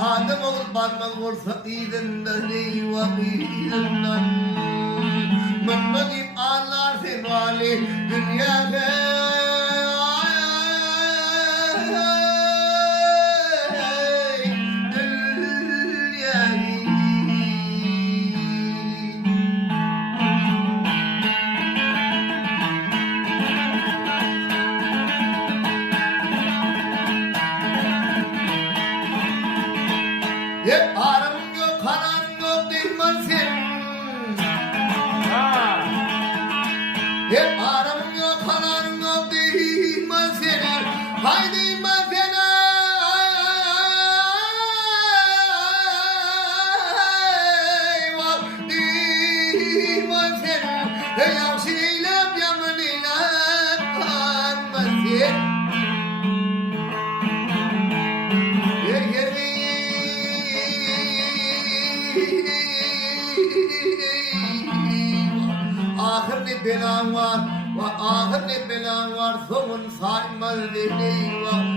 Adam oğul parmak olsa iyinden iyi vakitinden Mınmıgim ağlar sen vali dünyada Hep ağrım yok, kararım yok değmen sen Hep ağrım yok, kararım yok değmen sen Haydi ben seni Değmen sen Yavşiylep yamanıylep kanman sen Ahir ne belan var, ve ahir ne belan var, sonun saymalı değil var.